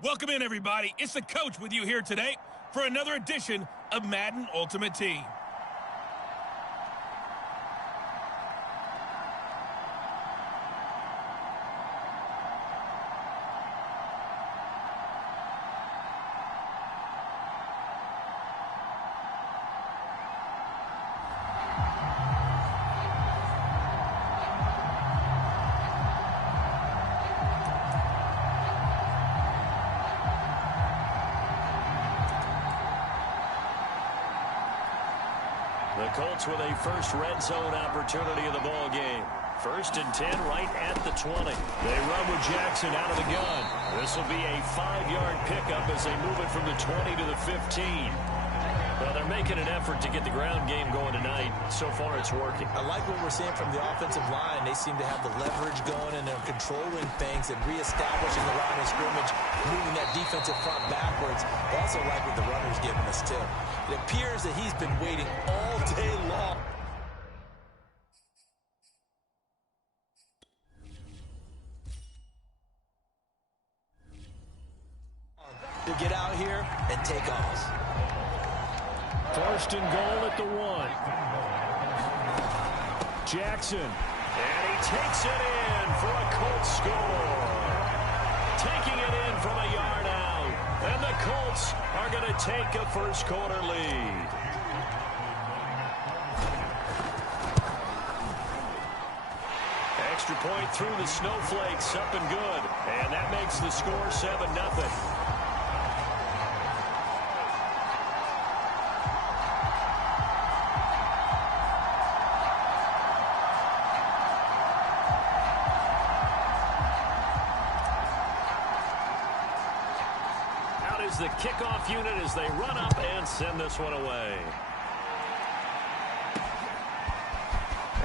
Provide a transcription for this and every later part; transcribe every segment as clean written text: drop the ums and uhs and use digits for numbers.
Welcome in, everybody. It's the coach with you here today for another edition of Madden Ultimate Team. The Colts with a first red zone opportunity of the ball game. 1st and 10 right at the 20. They run with Jackson out of the gun. This will be a 5-yard pickup as they move it from the 20 to the 15. Well, they're making an effort to get the ground game going tonight. So far, it's working. I like what we're seeing from the offensive line. They seem to have the leverage going, and they're controlling things and reestablishing the line of scrimmage, moving that defensive front backwards. I also like what the runner's giving us, too. It appears that he's been waiting all day long. To get out here and take off. 1st and goal at the 1. Jackson. And he takes it in for a Colts score. Taking it in from a yard out. And the Colts are going to take a first quarter lead. Extra point through the snowflakes, up and good. And that makes the score 7-0. The kickoff unit as they run up and send this one away.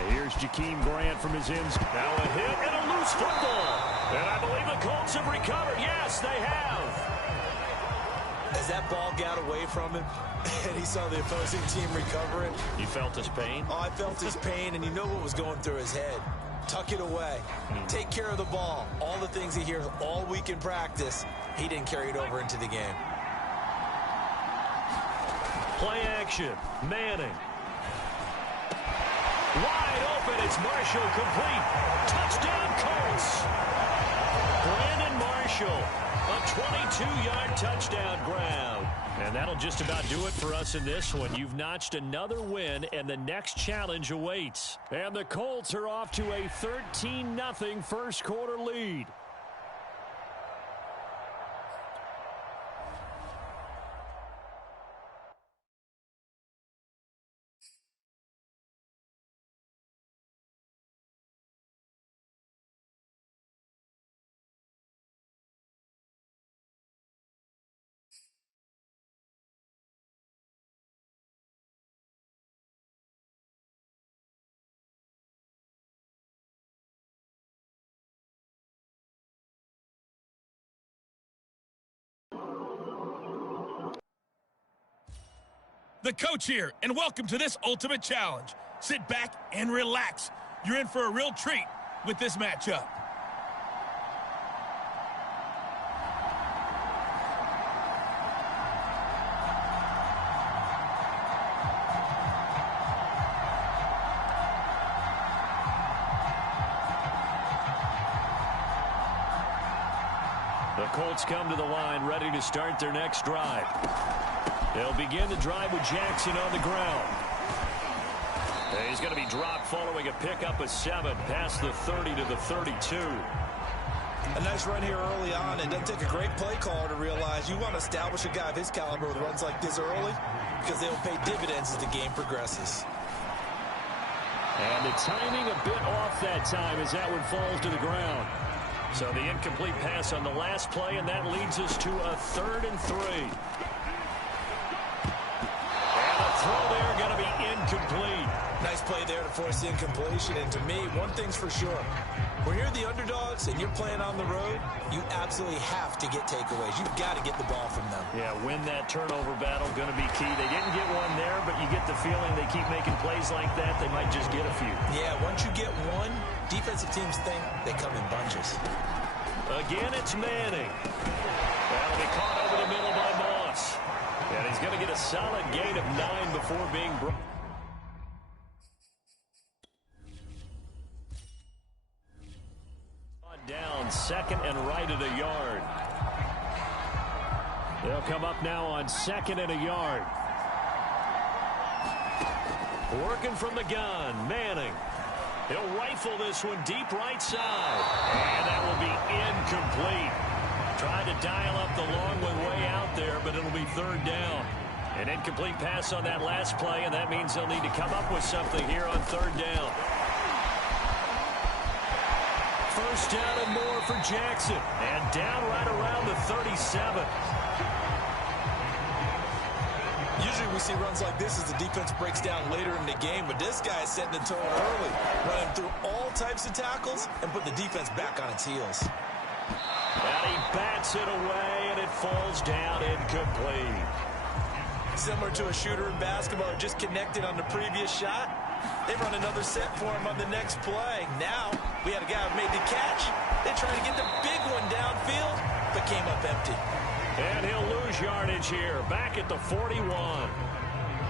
Here's Jakeem Grant from his ends. Now a hit and a loose football. And I believe the Colts have recovered. Yes, they have. As that ball got away from him and he saw the opposing team recover it. You felt his pain? Oh, I felt his pain, and you know what was going through his head. Tuck it away. Take care of the ball. All the things he hears all week in practice, he didn't carry it over into the game. Play action. Manning. Wide open. It's Marshall complete. Touchdown Colts. Brandon Marshall. A 22-yard touchdown grab. And that'll just about do it for us in this one. You've notched another win, and the next challenge awaits. And the Colts are off to a 13-0 first quarter lead. The coach here, and welcome to this ultimate challenge. Sit back and relax. You're in for a real treat with this matchup. The Colts come to the line ready to start their next drive. They'll begin the drive with Jackson on the ground. He's going to be dropped following a pickup of 7 past the 30 to the 32. A nice run here early on. It doesn't take a great play caller to realize you want to establish a guy of his caliber with runs like this early because they will pay dividends as the game progresses. And the timing a bit off that time as that one falls to the ground. So the incomplete pass on the last play, and that leads us to a 3rd and 3. Throw there going to be incomplete. Nice play there to force the incompletion. And to me, one thing's for sure. When you're the underdogs and you're playing on the road, you absolutely have to get takeaways. You've got to get the ball from them. Yeah, win that turnover battle, going to be key. They didn't get one there, but you get the feeling they keep making plays like that, they might just get a few. Yeah, once you get one, defensive teams think they come in bunches. Again, it's Manning. That'll be caught over the middle by Moss. And he's going to get a solid gain of 9 before being broken. Down, second and right at a yard. They'll come up now on second and a yard. Working from the gun, Manning. He'll rifle this one deep right side. And that will be incomplete. Trying to dial up the long one way out there, but it'll be third down. An incomplete pass on that last play, and that means they'll need to come up with something here on third down. First down and more for Jackson. And down right around the 37. Usually we see runs like this as the defense breaks down later in the game, but this guy is setting the tone early, running through all types of tackles and put the defense back on its heels. And he bats it away, and it falls down incomplete. Similar to a shooter in basketball who just connected on the previous shot. They run another set for him on the next play. Now, we had a guy who made the catch. They tried to get the big one downfield, but came up empty. And he'll lose yardage here, back at the 41.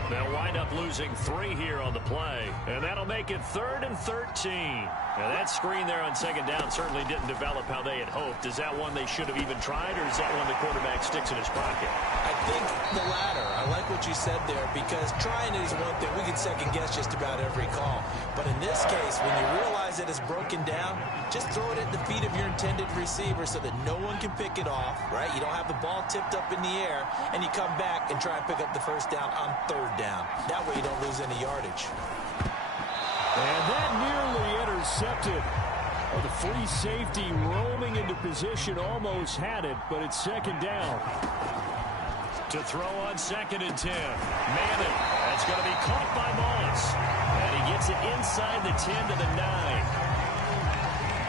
They'll wind up losing 3 here on the play, and that'll make it 3rd and 13. Now, that screen there on second down certainly didn't develop how they had hoped. Is that one they should have even tried, or is that one the quarterback sticks in his pocket? I think the latter. I like what you said there, because trying it is one thing. We can second-guess just about every call. But in this case, when you realize that it's broken down, just throw it at the feet of your intended receiver so that no one can pick it off, right? You don't have the ball tipped up in the air, and you come back and try and pick up the first down on third down. That way you don't lose any yardage. And that nearly intercepted. Oh, the free safety roaming into position almost had it, but it's second down. To throw on second and 10. Manning. That's going to be caught by Moss. And he gets it inside the 10 to the 9.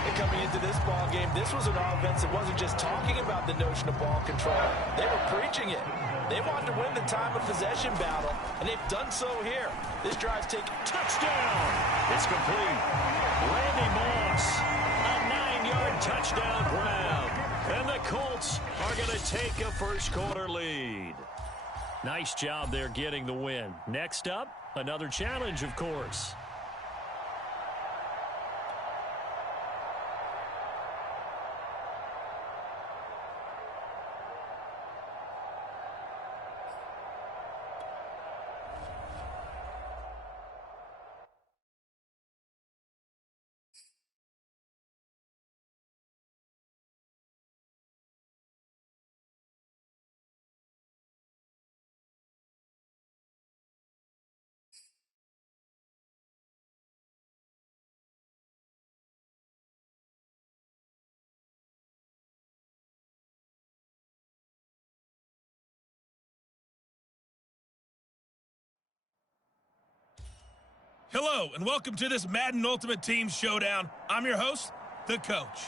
And coming into this ball game, this was an offense that wasn't just talking about the notion of ball control. They were preaching it. They wanted to win the time of possession battle, and they've done so here. This drive's taken. Touchdown! It's complete. Randy Moss. A 9-yard touchdown grab. And the Colts are going to take a first-quarter lead. Nice job there getting the win. Next up, another challenge, of course. Hello, and welcome to this Madden Ultimate Team Showdown. I'm your host, the Coach.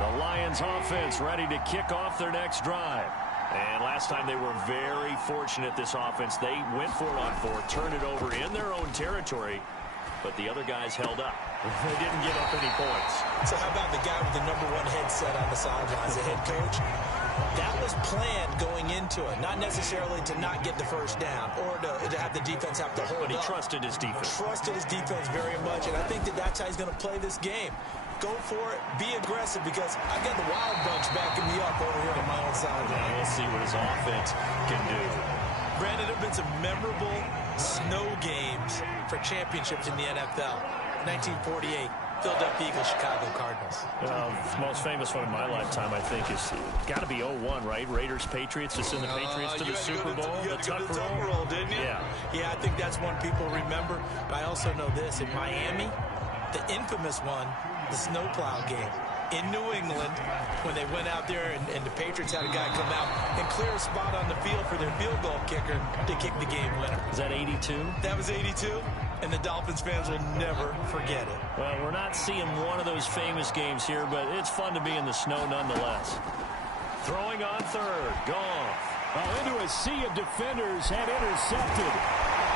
The Lions offense ready to kick off their next drive. And last time they were very fortunate, this offense. They went for it on 4, turned it over in their own territory, but the other guys held up. They didn't give up any points. So how about the guy with the #1 headset on the sidelines, the head coach? That was planned going into it, not necessarily to not get the first down or to have the defense have to hold up. But he trusted his defense. Trusted his defense very much, and I think that that's how he's going to play this game. Go for it, be aggressive, because I've got the Wild Bunch backing me up over here on my own sideline. We'll see what his offense can do. Brandon, there have been some memorable snow games for championships in the NFL. 1948, Philadelphia Eagles, Chicago Cardinals. The most famous one in my lifetime, I think, is got to be 01, right? Raiders, Patriots, to send the Patriots to the Super Bowl. You had to go to the tuck roll, didn't you? Yeah, I think that's one people remember. But I also know this. In Miami, the infamous one, the snowplow game. In New England, when they went out there and the Patriots had a guy come out and clear a spot on the field for their field goal kicker to kick the game winner. Is that 82? That was 82, and the Dolphins fans will never forget it. Well, we're not seeing one of those famous games here, but it's fun to be in the snow nonetheless. Throwing on third, Goff. Into a sea of defenders and intercepted.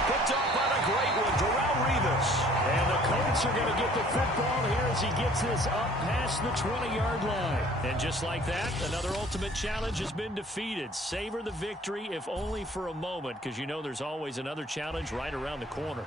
Picked off by the great one, Darrelle Revis. And the Colts are going to get the football here as he gets this up past the 20-yard line. And just like that, another ultimate challenge has been defeated. Savor the victory, if only for a moment, because you know there's always another challenge right around the corner.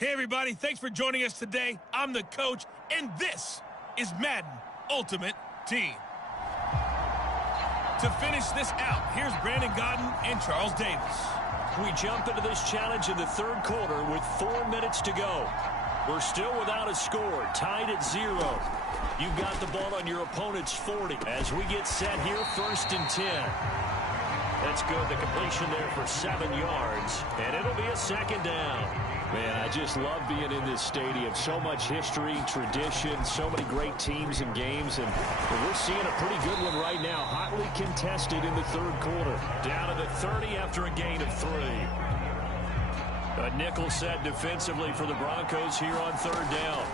Hey, everybody. Thanks for joining us today. I'm the coach, and this is Madden Ultimate Team. To finish this out, here's Brandon Godden and Charles Davis. We jump into this challenge in the third quarter with 4 minutes to go. We're still without a score, tied at 0. You've got the ball on your opponent's 40 as we get set here, 1st and 10. That's good. The completion there for 7 yards, and it'll be a 2nd down. Man, I just love being in this stadium. So much history, tradition, so many great teams and games, and we're seeing a pretty good one right now. Hotly contested in the third quarter. Down to the 30 after a gain of 3. A nickel set defensively for the Broncos here on 3rd down.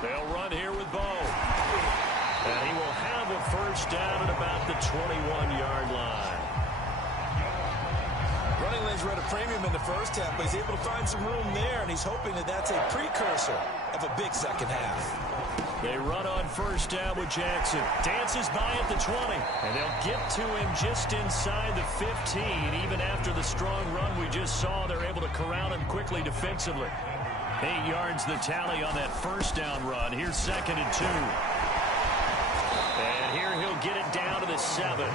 They'll run here with Bo. And he will have a 1st down at about the 21-yard line. Running lanes were at a premium in the first half, but he's able to find some room there, and he's hoping that that's a precursor of a big second half. They run on 1st down with Jackson. Dances by at the 20, and they'll get to him just inside the 15. Even after the strong run we just saw, they're able to corral him quickly defensively. 8 yards the tally on that 1st down run. Here's 2nd and 2. And here he'll get it down to the 7.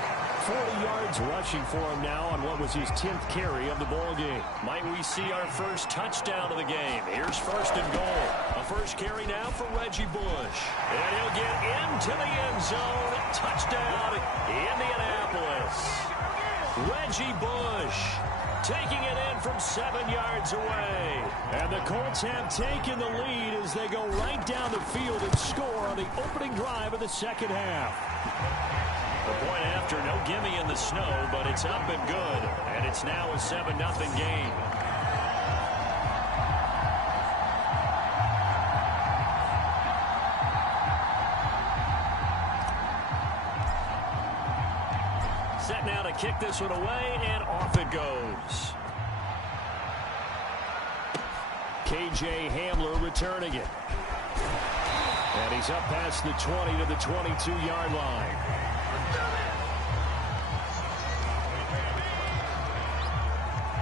40 yards rushing for him now on what was his 10th carry of the ball game. Might we see our first touchdown of the game? Here's 1st and goal. A first carry now for Reggie Bush. And he'll get into the end zone. Touchdown, Indianapolis. Reggie Bush taking it in from 7 yards away. And the Colts have taken the lead as they go right down the field and score on the opening drive of the second half. The point after, no gimme in the snow, but it's up and good. And it's now a 7-0 game. Set now to kick this one away, and off it goes. KJ Hamler returning it. And he's up past the 20 to the 22-yard line.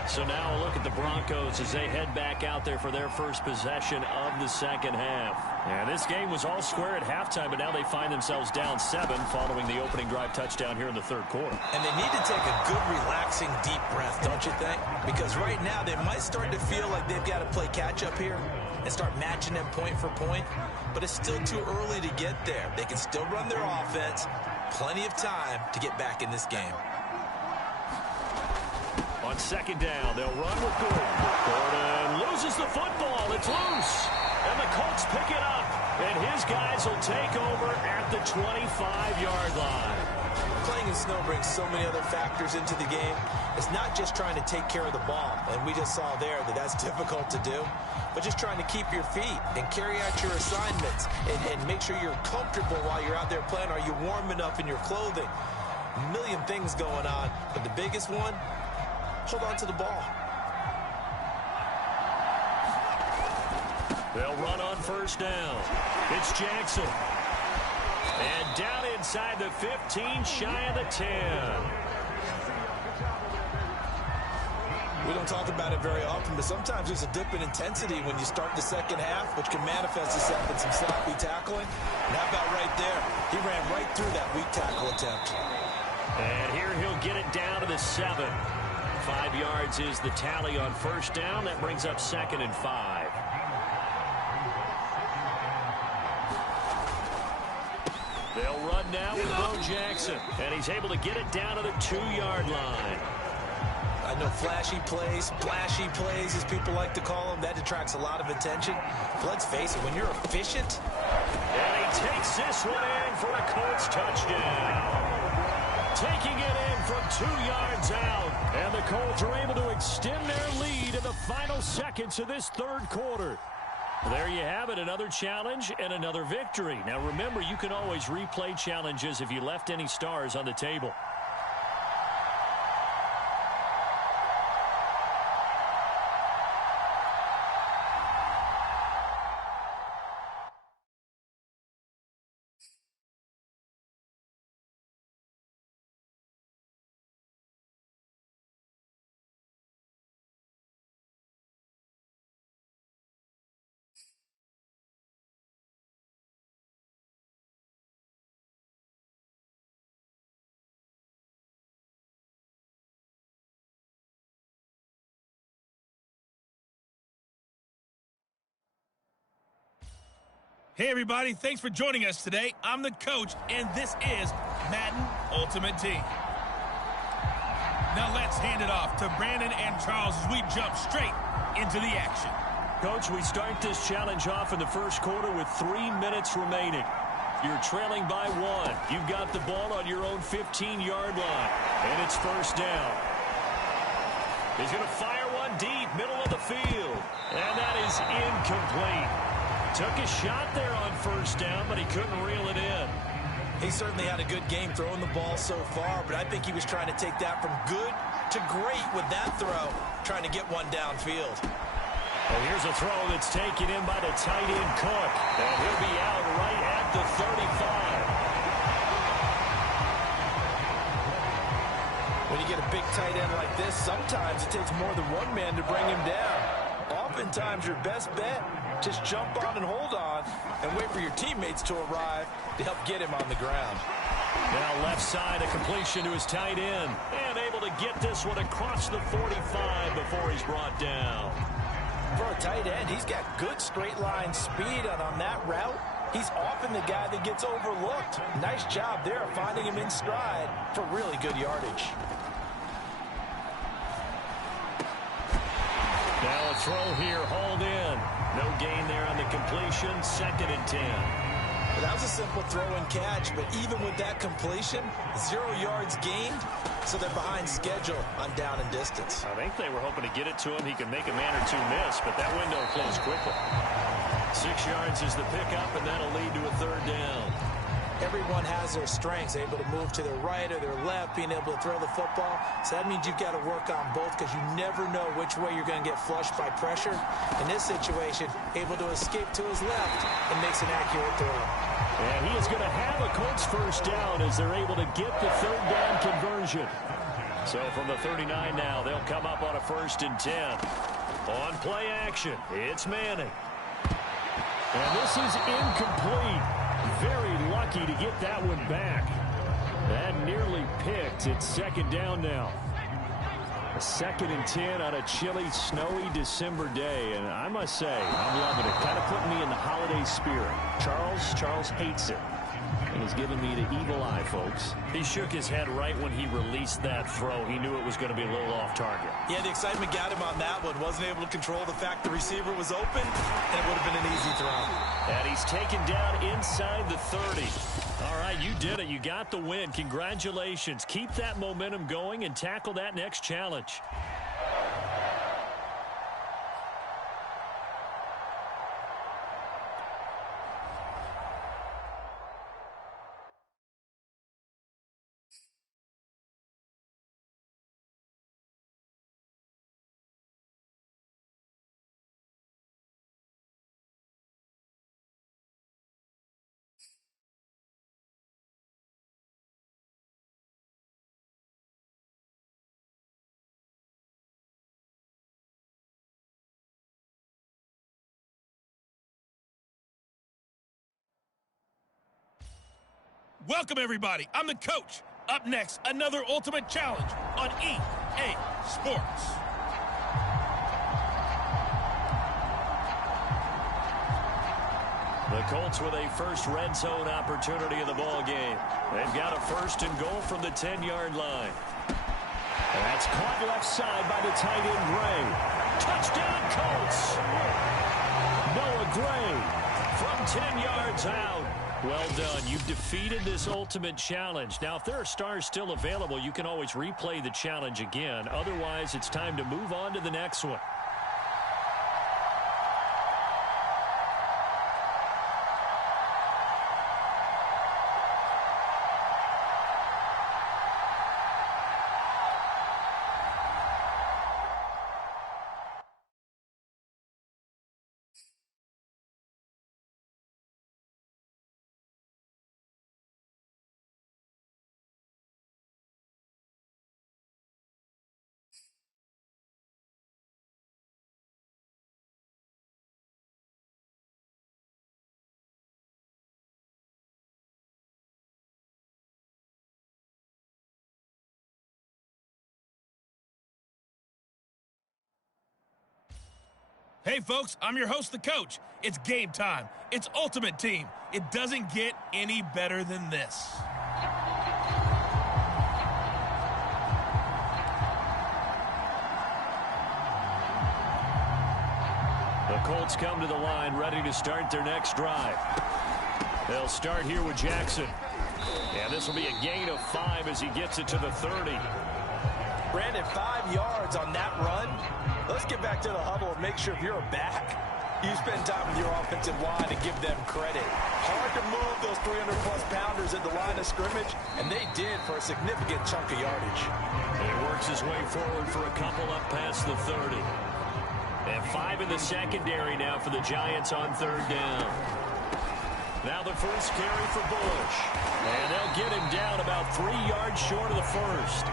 So now a look at the Broncos as they head back out there for their first possession of the second half. And this game was all square at halftime, but now they find themselves down 7 following the opening drive touchdown here in the third quarter. And they need to take a good, relaxing, deep breath, don't you think? Because right now they might start to feel like they've got to play catch-up here and start matching them point for point. But it's still too early to get there. They can still run their offense. Plenty of time to get back in this game. On 2nd down, they'll run with Gordon. Gordon loses the football. It's loose. And the Colts pick it up. And his guys will take over at the 25-yard line. Playing in snow brings so many other factors into the game. It's not just trying to take care of the ball. And we just saw there that that's difficult to do. But just trying to keep your feet and carry out your assignments and make sure you're comfortable while you're out there playing. Are you warm enough in your clothing? A million things going on. But the biggest one, hold on to the ball. They'll run on 1st down. It's Jackson. And down inside the 15, shy of the 10. We don't talk about it very often, but sometimes there's a dip in intensity when you start the second half, which can manifest itself in some sloppy tackling. And how about right there? He ran right through that weak tackle attempt. And here he'll get it down to the 7. 5 yards is the tally on 1st down. That brings up 2nd and 5. now with Bo Jackson. And he's able to get it down to the 2-yard line. I know flashy plays, splashy plays, as people like to call them, that attracts a lot of attention. But let's face it, when you're efficient. And he takes this one in for a Colts touchdown. Taking it in from 2 yards out. And the Colts are able to extend their lead in the final seconds of this third quarter. There you have it, another challenge and another victory. Now remember, you can always replay challenges if you left any stars on the table. Hey everybody, thanks for joining us today. I'm the coach, and this is Madden Ultimate Team. Now let's hand it off to Brandon and Charles as we jump straight into the action. Coach, we start this challenge off in the first quarter with 3 minutes remaining. You're trailing by 1. You've got the ball on your own 15-yard line, and it's first down. He's going to fire one deep, middle of the field, and that is incomplete. Took a shot there on first down, but he couldn't reel it in. He certainly had a good game throwing the ball so far, but I think he was trying to take that from good to great with that throw, trying to get one downfield. And here's a throw that's taken in by the tight end Cook, and he'll be out right at the 35. When you get a big tight end like this, sometimes it takes more than one man to bring him down. Oftentimes, your best bet, just jump on and hold on and wait for your teammates to arrive to help get him on the ground. Now left side, a completion to his tight end, and able to get this one across the 45 before he's brought down. For a tight end, he's got good straight line speed, and on that route, he's often the guy that gets overlooked. Nice job there finding him in stride for really good yardage. Now a throw here, hauled in. No gain there on the completion, 2nd and 10. Well, that was a simple throw and catch, but even with that completion, 0 yards gained, so they're behind schedule on down and distance. I think they were hoping to get it to him. He could make a man or two miss, but that window closed quickly. 6 yards is the pickup, and that'll lead to a 3rd down. Everyone has their strengths, able to move to their right or their left, being able to throw the football. So that means you've got to work on both because you never know which way you're going to get flushed by pressure. In this situation, able to escape to his left and makes an accurate throw. And he is going to have a Colts first down as they're able to get the 3rd down conversion. So from the 39 now, they'll come up on a 1st and 10. On play action, it's Manning. And this is incomplete. Very lucky to get that one back. That nearly picked. It's 2nd down now. A 2nd and 10 on a chilly, snowy December day. And I must say, I'm loving it. Kind of putting me in the holiday spirit. Charles hates it. And he's giving me the evil eye, folks. He shook his head right when he released that throw. He knew it was going to be a little off target. Yeah, the excitement got him on that one. Wasn't able to control the fact the receiver was open, and it would have been an easy throw. And he's taken down inside the 30. All right, you did it. You got the win. Congratulations. Keep that momentum going and tackle that next challenge. Welcome, everybody. I'm the coach. Up next, another Ultimate Challenge on EA Sports. The Colts with a first red zone opportunity in the ball game. They've got a first and goal from the 10-yard line. That's caught left side by the tight end, Gray. Touchdown, Colts! Noah Gray From 10 yards out. Well done. You've defeated this ultimate challenge. Now, if there are stars still available, you can always replay the challenge again. Otherwise, it's time to move on to the next one. Hey, folks, I'm your host, the coach. It's game time. It's Ultimate Team. It doesn't get any better than this. The Colts come to the line ready to start their next drive. They'll start here with Jackson. And this will be a gain of 5 as he gets it to the 30. Brandon, 5 yards on that run. Let's get back to the huddle and make sure if you're a back, you spend time with your offensive line and give them credit. Hard to move those 300-plus pounders at the line of scrimmage, and they did for a significant chunk of yardage. He works his way forward for a couple up past the 30. And 5 in the secondary now for the Giants on third down. Now the first carry for Bush. And they'll get him down about 3 yards short of the first.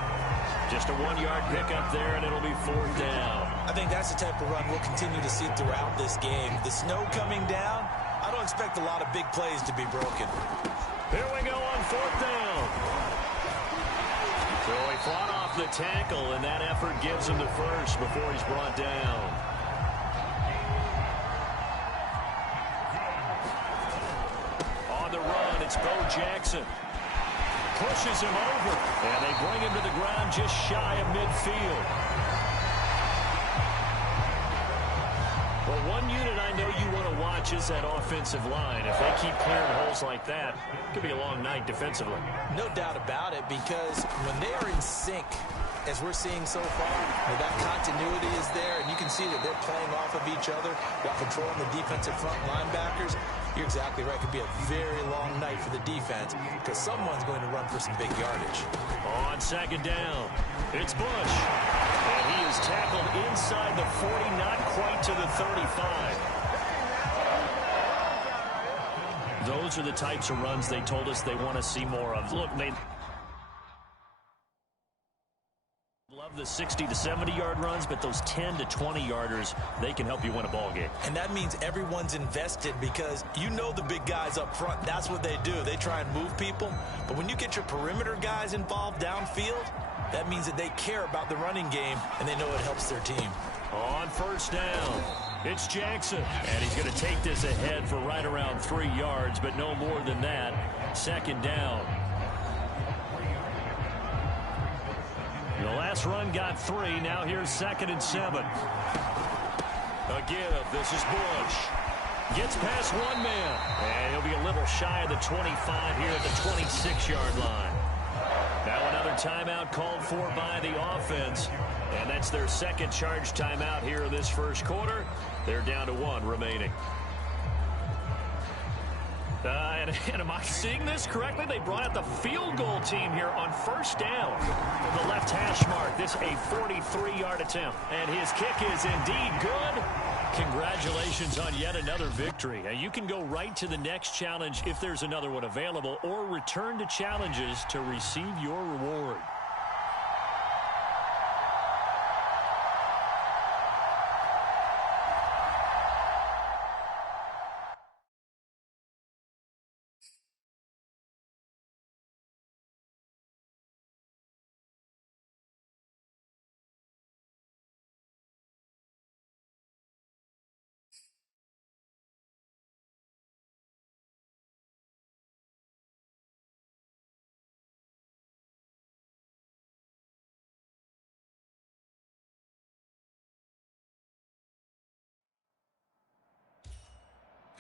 Just a 1-yard pickup there, and it'll be fourth down. I think that's the type of run we'll continue to see throughout this game. The snow coming down, I don't expect a lot of big plays to be broken. Here we go on fourth down. So he fought off the tackle, and that effort gives him the first before he's brought down. On the run, it's Bo Jackson. Pushes him over, and they bring him to the ground just shy of midfield. Well, one unit I know you want to watch is that offensive line. If they keep clearing holes like that, it could be a long night defensively. No doubt about it, because when they are in sync, as we're seeing so far, that continuity is there, and you can see that they're playing off of each other while controlling the defensive front linebackers. You're exactly right. It could be a very long night for the defense because someone's going to run for some big yardage. On second down, it's Bush. And he is tackled inside the 40, not quite to the 35. Those are the types of runs they told us they want to see more of. Look, they love the 60 to 70-yard runs, but those 10 to 20-yarders, they can help you win a ball game. And that means everyone's invested because you know the big guys up front, that's what they do. They try and move people. But when you get your perimeter guys involved downfield, that means that they care about the running game, and they know it helps their team. On first down, it's Jackson. And he's going to take this ahead for right around 3 yards, but no more than that. Second down. The last run got 3. Now here's 2nd and 7. Again, this is Bush. Gets past one man. And he'll be a little shy of the 25 here at the 26-yard line. Now another timeout called for by the offense. And that's their second charge timeout here in this first quarter. They're down to 1 remaining. And am I seeing this correctly? They brought out the field goal team here on first down from the left hash mark. This a 43-yard attempt. And his kick is indeed good. Congratulations on yet another victory. Now you can go right to the next challenge if there's another one available, or return to challenges to receive your reward.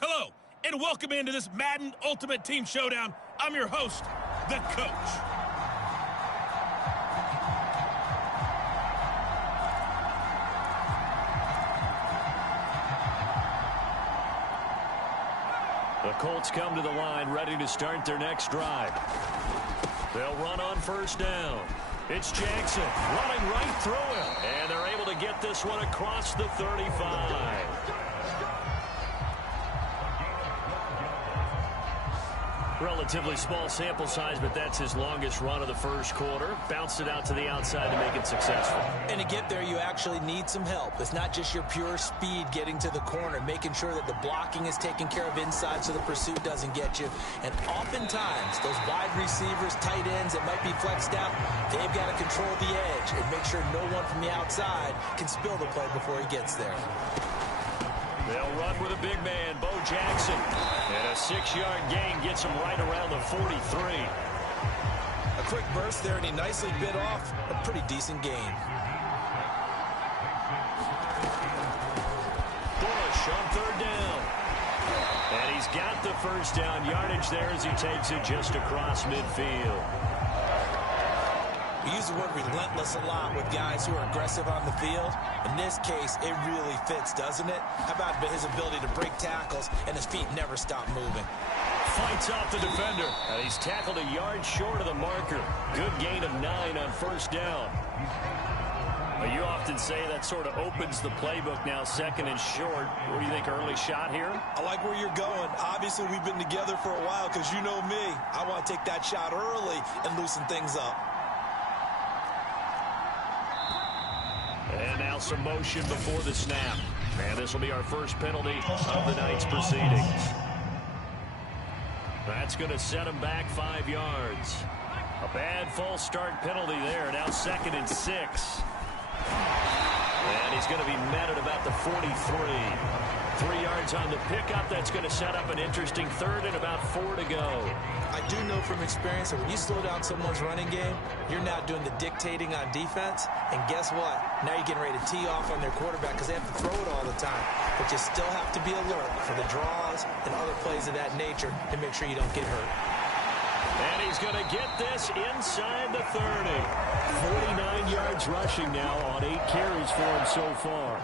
Hello, and welcome into this Madden Ultimate Team Showdown. I'm your host, the Coach. The Colts come to the line, ready to start their next drive. They'll run on first down. It's Jackson running right through him. And they're able to get this one across the 35. Relatively small sample size, but that's his longest run of the first quarter. Bounced it out to the outside to make it successful. And to get there, you actually need some help. It's not just your pure speed getting to the corner, making sure that the blocking is taken care of inside so the pursuit doesn't get you. And oftentimes, those wide receivers, tight ends that might be flexed out, they've got to control the edge and make sure no one from the outside can spill the play before he gets there. They'll run with a big man, Bo Jackson. And a 6-yard gain gets him right around the 43. A quick burst there, and he nicely bit off a pretty decent gain. Bush on third down. And he's got the first down yardage there as he takes it just across midfield. We use the word relentless a lot with guys who are aggressive on the field. In this case, it really fits, doesn't it? How about his ability to break tackles and his feet never stop moving? Fights off the defender. And he's tackled a yard short of the marker. Good gain of 9 on first down. Well, you often say that sort of opens the playbook now, second and short. What do you think, early shot here? I like where you're going. Obviously, we've been together for a while because you know me. I want to take that shot early and loosen things up. And now some motion before the snap. And this will be our first penalty of the night's proceedings. That's going to set him back 5 yards. A bad false start penalty there. Now 2nd and 6. And he's going to be met at about the 43. 3 yards on the pickup. That's going to set up an interesting 3rd and about 4 to go. I do know from experience that when you slow down someone's running game, you're now doing the dictating on defense. And guess what? Now you're getting ready to tee off on their quarterback because they have to throw it all the time. But you still have to be alert for the draws and other plays of that nature to make sure you don't get hurt. And he's going to get this inside the 30. 49 yards rushing now on 8 carries for him so far.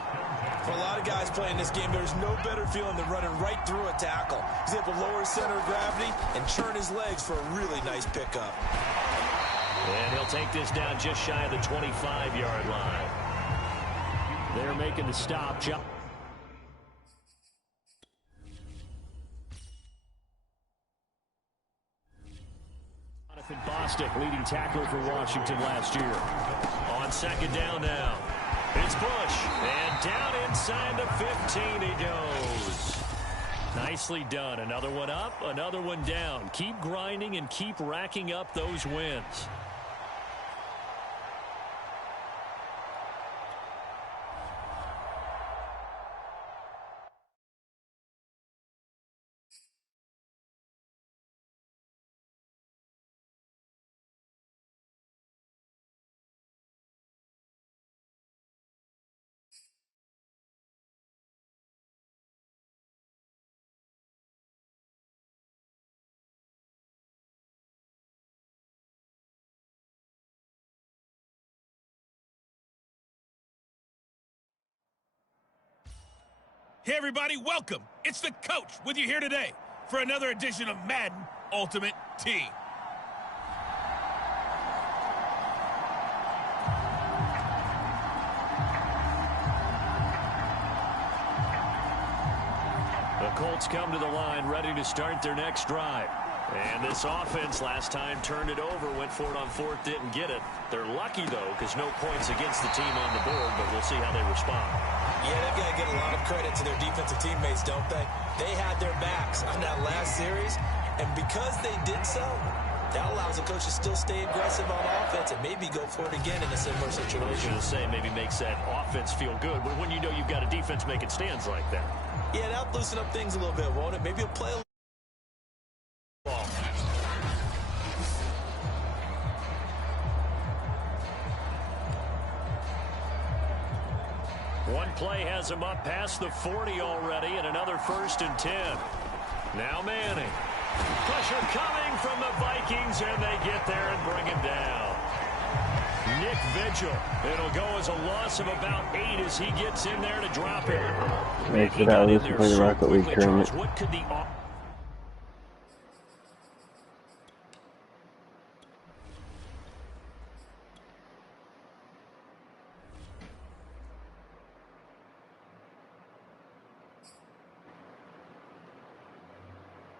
For a lot of guys playing this game, there's no better feeling than running right through a tackle. He's able to lower his center of gravity and churn his legs for a really nice pickup. And he'll take this down just shy of the 25-yard line. They're making the stop. Bostic, leading tackler for Washington last year. On 2nd down now. It's Bush, and down inside the 15 he goes. Nicely done. Another one up, another one down. Keep grinding and keep racking up those wins. Hey everybody, welcome. It's the Coach with you here today for another edition of Madden Ultimate Team. The Colts come to the line ready to start their next drive. And this offense last time turned it over, went for it on 4th, didn't get it. They're lucky, though, because no points against the team on the board, but we'll see how they respond. Yeah, they've got to get a lot of credit to their defensive teammates, don't they? They had their backs on that last series, and because they did so, that allows the coach to still stay aggressive on offense and maybe go for it again in a similar situation. I was going to say, maybe makes that offense feel good, but when you know you've got a defense making stands like that. Yeah, that'll loosen up things a little bit, won't it? Maybe he'll play a little ball. One play has him up past the 40 already, and another 1st and 10. Now Manning. Pressure coming from the Vikings, and they get there and bring him down. Nick Vigil. It'll go as a loss of about 8 as he gets in there to drop it. Makes it out of this Rocket League tournament. What could the